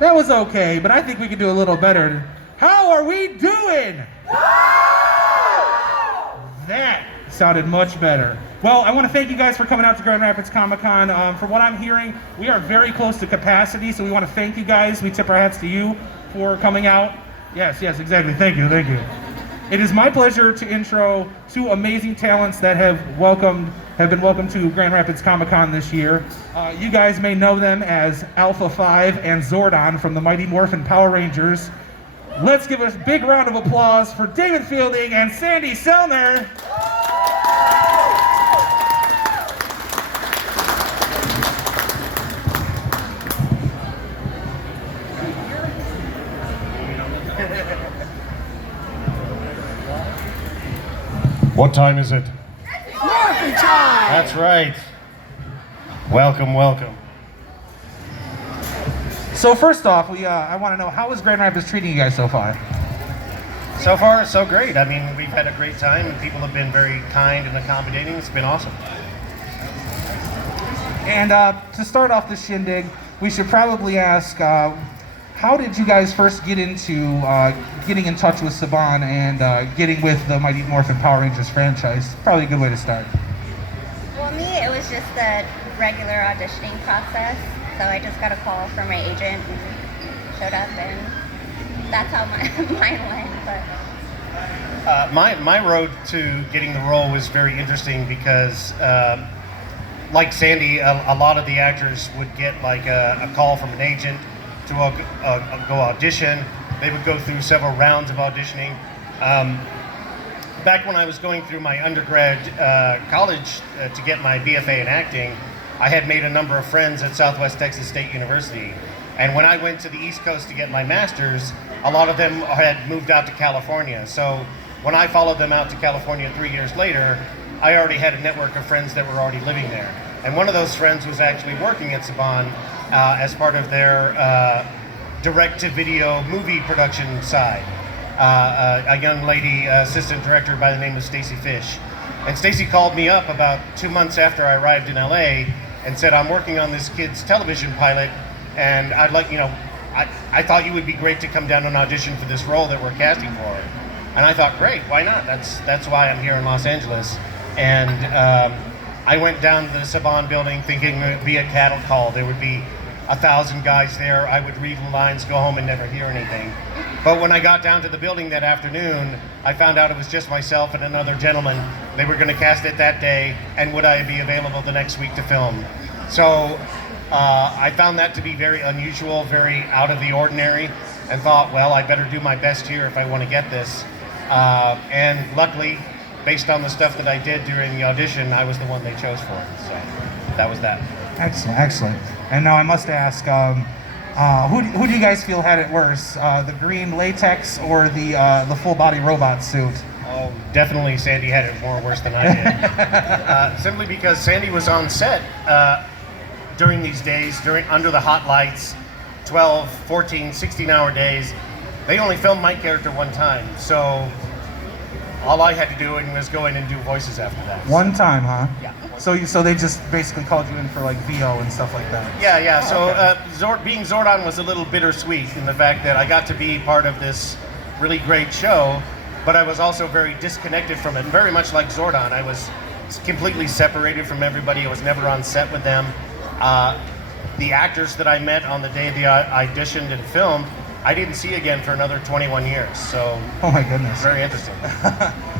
That was okay, but I think we could do a little better. How are we doing? That sounded much better. Well, I want to thank you guys for coming out to Grand Rapids Comic-Con. From what I'm hearing, we are very close to capacity, so we want to thank you guys. We tip our hats to you for coming out. Yes, exactly. Thank you. It is my pleasure to intro two amazing talents that have been welcomed to Grand Rapids Comic-Con this year. You guys may know them as Alpha 5 and Zordon from the Mighty Morphin Power Rangers. Let's give a big round of applause for David Fielding and Sandy Selner. What time is it? Morphin' time! That's right. Welcome. So first off, I want to know, how is Grand Rapids treating you guys so far? So far, so great. I mean, we've had a great time, and people have been very kind and accommodating. It's been awesome. And to start off this shindig, we should probably ask, how did you guys first get into getting in touch with Saban and getting with the Mighty Morphin Power Rangers franchise? Probably a good way to start. Well, me, it was just the regular auditioning process. So I just got a call from my agent and showed up, and that's how mine went. But My road to getting the role was very interesting because, like Sandy, a lot of the actors would get like a call from an agent to go audition. They would go through several rounds of auditioning. Back when I was going through my undergrad college to get my BFA in acting, I had made a number of friends at Southwest Texas State University. And when I went to the East Coast to get my master's, a lot of them had moved out to California. So when I followed them out to California 3 years later, I already had a network of friends that were already living there. And one of those friends was actually working at Saban as part of their direct-to-video movie production side. A young lady assistant director by the name of Stacy Fish. And Stacy called me up about 2 months after I arrived in LA and said, I'm working on this kid's television pilot, and I'd like, I thought you would be great to come down and audition for this role that we're casting for. And I thought, great, why not? That's why I'm here in Los Angeles. And I went down to the Saban building thinking it would be a cattle call. There would be 1,000 guys there. I would read the lines, go home and never hear anything. But when I got down to the building that afternoon, I found out it was just myself and another gentleman. They were going to cast it that day, and would I be available the next week to film? So I found that to be very unusual, very out of the ordinary, and thought, well, I better do my best here if I want to get this. And luckily, based on the stuff that I did during the audition, I was the one they chose for. So that was that. Excellent. And now I must ask, who do you guys feel had it worse, the green latex or the full body robot suit? Oh, definitely Sandy had it more worse than I did. Simply because Sandy was on set during these days, under the hot lights, 12, 14, 16-hour days. They only filmed my character one time, so all I had to do was go in and do voices after that. One time, huh? Yeah. So they just basically called you in for like VO and stuff like that. Yeah. So okay. Being Zordon was a little bittersweet in the fact that I got to be part of this really great show, but I was also very disconnected from it. Very much like Zordon, I was completely separated from everybody. I was never on set with them. The actors that I met on the day they auditioned and filmed, I didn't see again for another 21 years. So. Oh my goodness. Very interesting.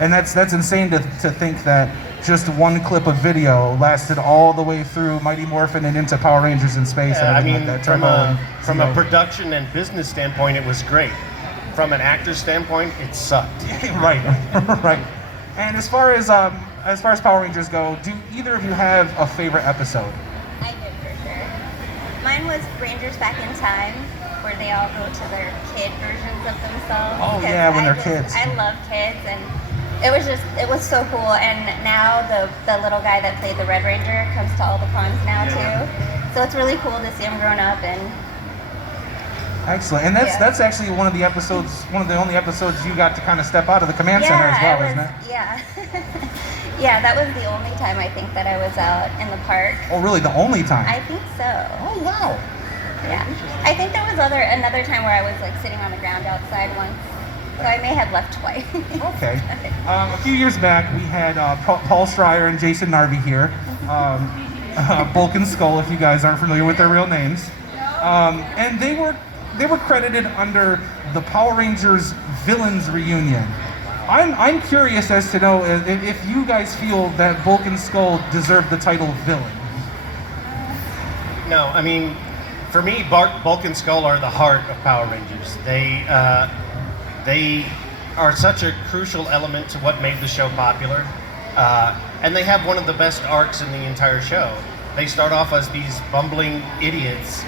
And that's insane to think that just one clip of video lasted all the way through Mighty Morphin and into Power Rangers in Space. Yeah, I mean, like that. from a production and business standpoint, it was great. From an actor's standpoint, it sucked. right. And as far as Power Rangers go, do either of you have a favorite episode? I did, for sure. Mine was Rangers Back in Time, where they all go to their kid versions of themselves. Oh yeah, when they're kids. I love kids, and it was so cool. And now the little guy that played the Red Ranger comes to all the cons now too. So it's really cool to see him grown up. And excellent. And that's actually one of the only episodes you got to kind of step out of the command center as well, isn't it? Yeah. Yeah, that was the only time I think that I was out in the park. Oh really, the only time? I think so. Oh wow. Yeah. I think there was another time where I was like sitting on the ground outside once, so I may have left twice. Okay. A few years back, we had Paul Schreier and Jason Narvey here. Bulk and Skull, if you guys aren't familiar with their real names. And they were credited under the Power Rangers Villains Reunion. I'm curious as to know if you guys feel that Bulk and Skull deserve the title villain. No, I mean, for me, Bulk and Skull are the heart of Power Rangers. They are such a crucial element to what made the show popular. And they have one of the best arcs in the entire show. They start off as these bumbling idiots,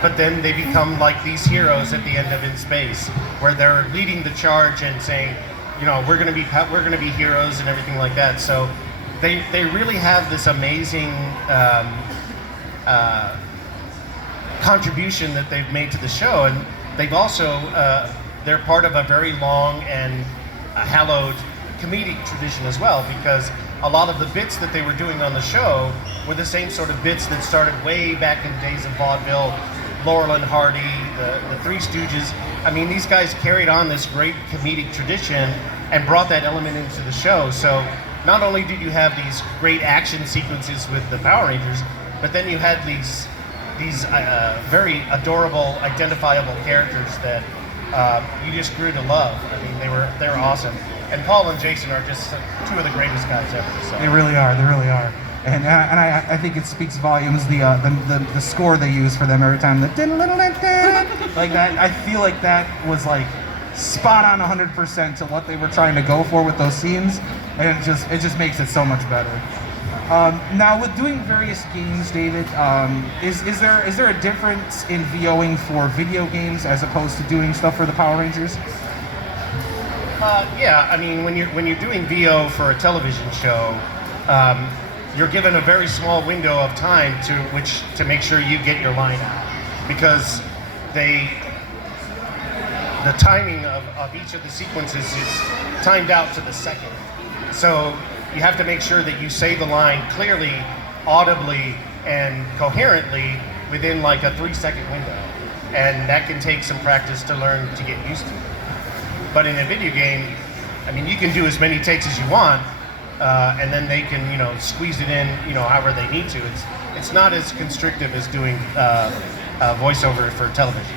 but then they become like these heroes at the end of In Space, where they're leading the charge and saying, you know, we're gonna be heroes and everything like that. So they really have this amazing contribution that they've made to the show, and they've also they're part of a very long and hallowed comedic tradition as well, because a lot of the bits that they were doing on the show were the same sort of bits that started way back in the days of vaudeville. Laurel and Hardy, the Three Stooges. I mean, these guys carried on this great comedic tradition and brought that element into the show. So not only did you have these great action sequences with the Power Rangers, but then you had these very adorable, identifiable characters that you just grew to love. I mean, they were awesome. And Paul and Jason are just two of the greatest guys ever. So. They really are. They really are. And I think it speaks volumes, the score they use for them every time, like that. I feel like that was like spot on 100% to what they were trying to go for with those scenes, and it just makes it so much better. Now, with doing various games, David, is there a difference in VOing for video games as opposed to doing stuff for the Power Rangers? Yeah, I mean, when you're doing VO for a television show, you're given a very small window of time to make sure you get your line out, because the timing of each of the sequences is timed out to the second. So you have to make sure that you say the line clearly, audibly, and coherently within like a 3-second window, and that can take some practice to learn to get used to. But in a video game, I mean, you can do as many takes as you want. And then they can, squeeze it in, however they need to. It's not as constrictive as doing voiceover for television.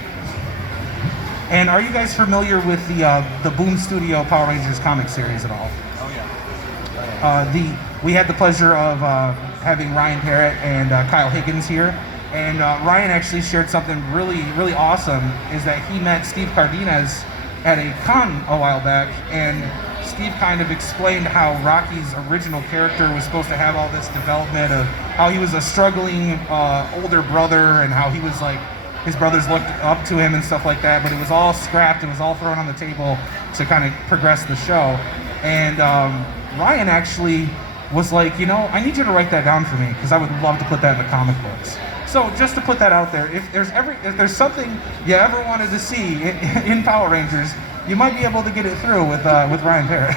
And are you guys familiar with the Boom Studio Power Rangers comic series at all? Oh yeah. We had the pleasure of having Ryan Parrott and Kyle Higgins here, and Ryan actually shared something really, really awesome. Is that he met Steve Cardenas at a con a while back, and Steve kind of explained how Rocky's original character was supposed to have all this development of how he was a struggling older brother, and how he was like, his brothers looked up to him and stuff like that, but it was all scrapped, it was all thrown on the table to kind of progress the show. And Ryan actually was like, I need you to write that down for me, because I would love to put that in the comic books. So just to put that out there, if there's something you ever wanted to see in Power Rangers, you might be able to get it through with Ryan Parrott.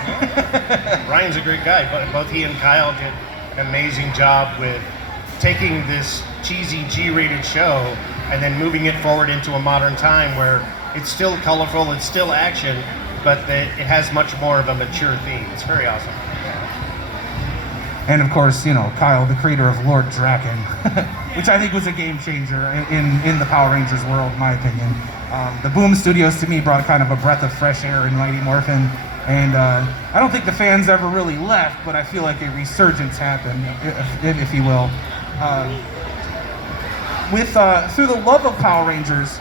Ryan's a great guy, but both he and Kyle did an amazing job with taking this cheesy G-rated show and then moving it forward into a modern time where it's still colorful, it's still action, but it has much more of a mature theme. It's very awesome. And of course, Kyle, the creator of Lord Draken, which I think was a game changer in the Power Rangers world, in my opinion. The Boom Studios, to me, brought kind of a breath of fresh air in Mighty Morphin, and I don't think the fans ever really left, but I feel like a resurgence happened, if you will. Through the love of Power Rangers,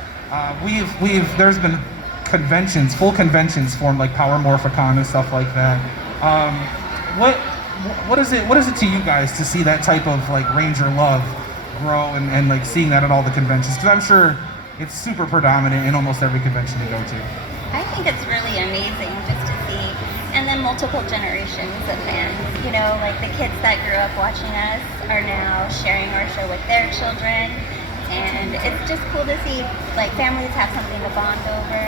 there's been conventions, full conventions formed, like Power Morphicon and stuff like that. What is it to you guys to see that type of like Ranger love grow and like seeing that at all the conventions? Because I'm sure it's super predominant in almost every convention you go to. I think it's really amazing just to see, and then multiple generations of fans. Like the kids that grew up watching us are now sharing our show with their children, and it's just cool to see like families have something to bond over,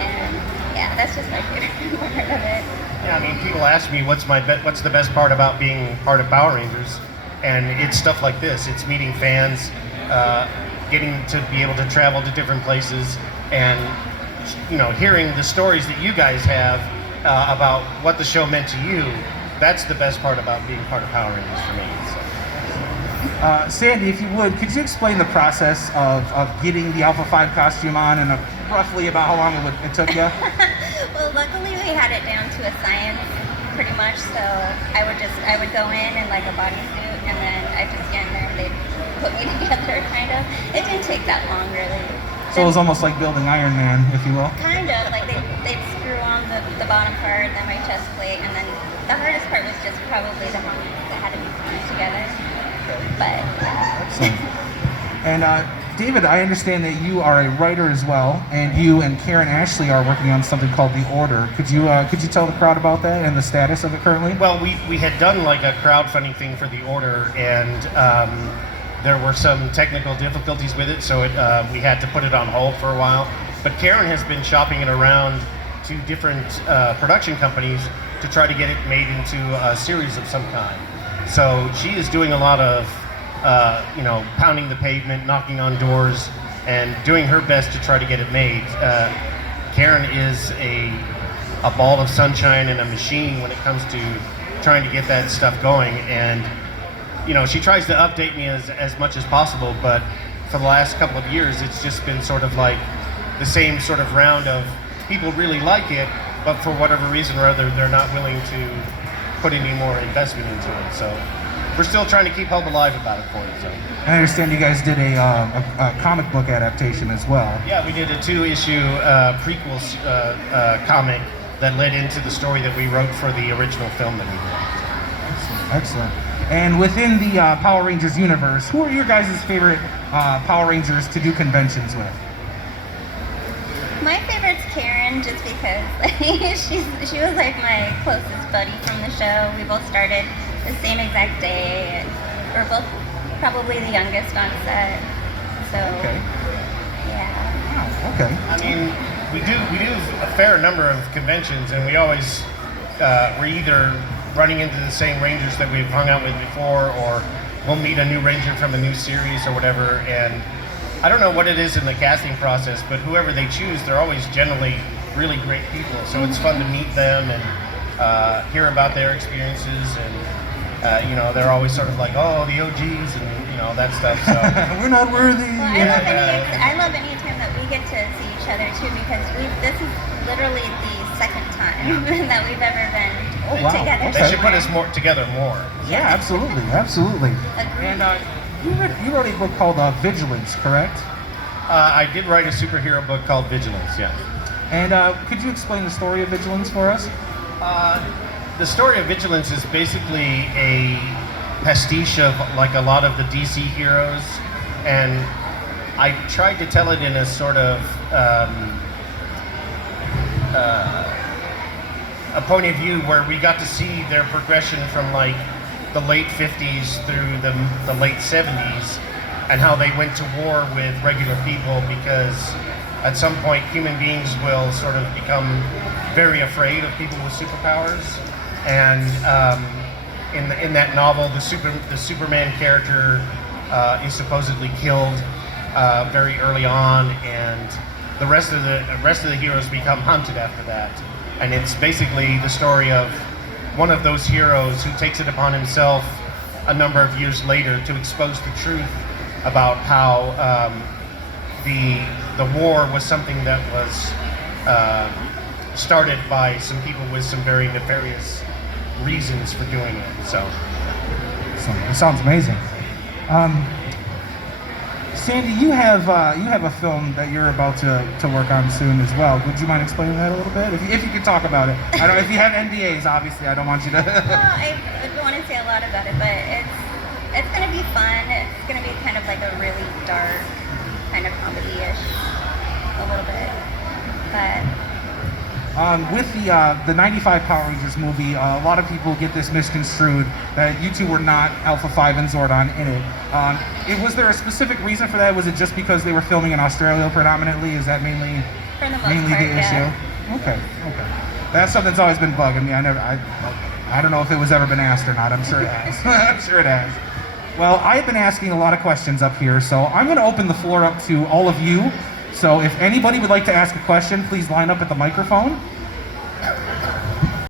and yeah, that's just my favorite part of it. Yeah, I mean, people ask me what's the best part about being part of Power Rangers, and it's stuff like this. It's meeting fans. getting to be able to travel to different places and, you know, hearing the stories that you guys have about what the show meant to you. That's the best part about being part of Power Rangers for me. So. Sandy, if you would, could you explain the process of getting the Alpha 5 costume on and roughly about how long it took you? Well, luckily we had it down to a science pretty much, so I would go in like a bodysuit, and then I'd just get in there and they'd put me together, kind of. It didn't take that long, really. So it was almost like building Iron Man, if you will. Kind of, like they'd screw on the bottom part, then my chest plate, and then the hardest part was just probably the helmet that had to be put together. But yeah. Excellent. And David, I understand that you are a writer as well, and you and Karen Ashley are working on something called The Order. Could you tell the crowd about that and the status of it currently? Well, we had done like a crowdfunding thing for The Order, and there were some technical difficulties with it, so we had to put it on hold for a while. But Karen has been shopping it around to different production companies to try to get it made into a series of some kind. So she is doing a lot of, pounding the pavement, knocking on doors, and doing her best to try to get it made. Karen is a ball of sunshine and a machine when it comes to trying to get that stuff going. And, you know, she tries to update me as much as possible, but for the last couple of years, it's just been sort of like the same sort of round of people really like it, but for whatever reason or other, they're not willing to put any more investment into it. So we're still trying to keep hope alive about it for it. So I understand you guys did a comic book adaptation as well. Yeah, we did a 2-issue prequel comic that led into the story that we wrote for the original film that we did. Excellent. And within the Power Rangers universe, who are your guys' favorite Power Rangers to do conventions with? My favorite's Karen, just because she was like my closest buddy from the show. We both started the same exact day, and we're both probably the youngest on set. So, okay. Yeah. Wow, okay. I mean, we do a fair number of conventions, and we always we're either running into the same Rangers that we've hung out with before, or we'll meet a new Ranger from a new series or whatever. And I don't know what it is in the casting process, but whoever they choose, they're always generally really great people. So it's fun to meet them and hear about their experiences, and they're always sort of like, oh, the OGs and that stuff. So we're not worthy. Well, I love any time that we get to see each other too, because this is literally the second time that we've ever been together. They should put us together more. Yeah, absolutely. Agreed. And you wrote a book called Vigilance, correct? I did write a superhero book called Vigilance, yeah. And could you explain the story of Vigilance for us? The story of Vigilance is basically a pastiche of like a lot of the DC heroes, and I tried to tell it in a sort of a point of view where we got to see their progression from like the late 50s through the late 70s, and how they went to war with regular people, because at some point human beings will sort of become very afraid of people with superpowers. And in that novel, the Superman character is supposedly killed very early on, and the rest of the heroes become hunted after that. And it's basically the story of one of those heroes who takes it upon himself a number of years later to expose the truth about how the war was something that was started by some people with some very nefarious reasons for doing it. So it sounds amazing. Sandy, you have a film that you're about to work on soon as well. Would you mind explaining that a little bit, if you could talk about it? I don't. If you have NDAs, obviously, I don't want you to. Well, I don't want to say a lot about it, but it's going to be fun. It's going to be kind of like a really dark kind of comedy-ish, a little bit, but. With the 95 Power Rangers movie, a lot of people get this misconstrued that you two were not Alpha 5 and Zordon in it. Was there a specific reason for that? Was it just because they were filming in Australia predominantly? Is that mainly for the most part, the issue? Yeah. Okay. That's something that's always been bugging me. I don't know if it was ever been asked or not. I'm sure it has. I'm sure it has. Well, I've been asking a lot of questions up here, so I'm going to open the floor up to all of you. So if anybody would like to ask a question, please line up at the microphone.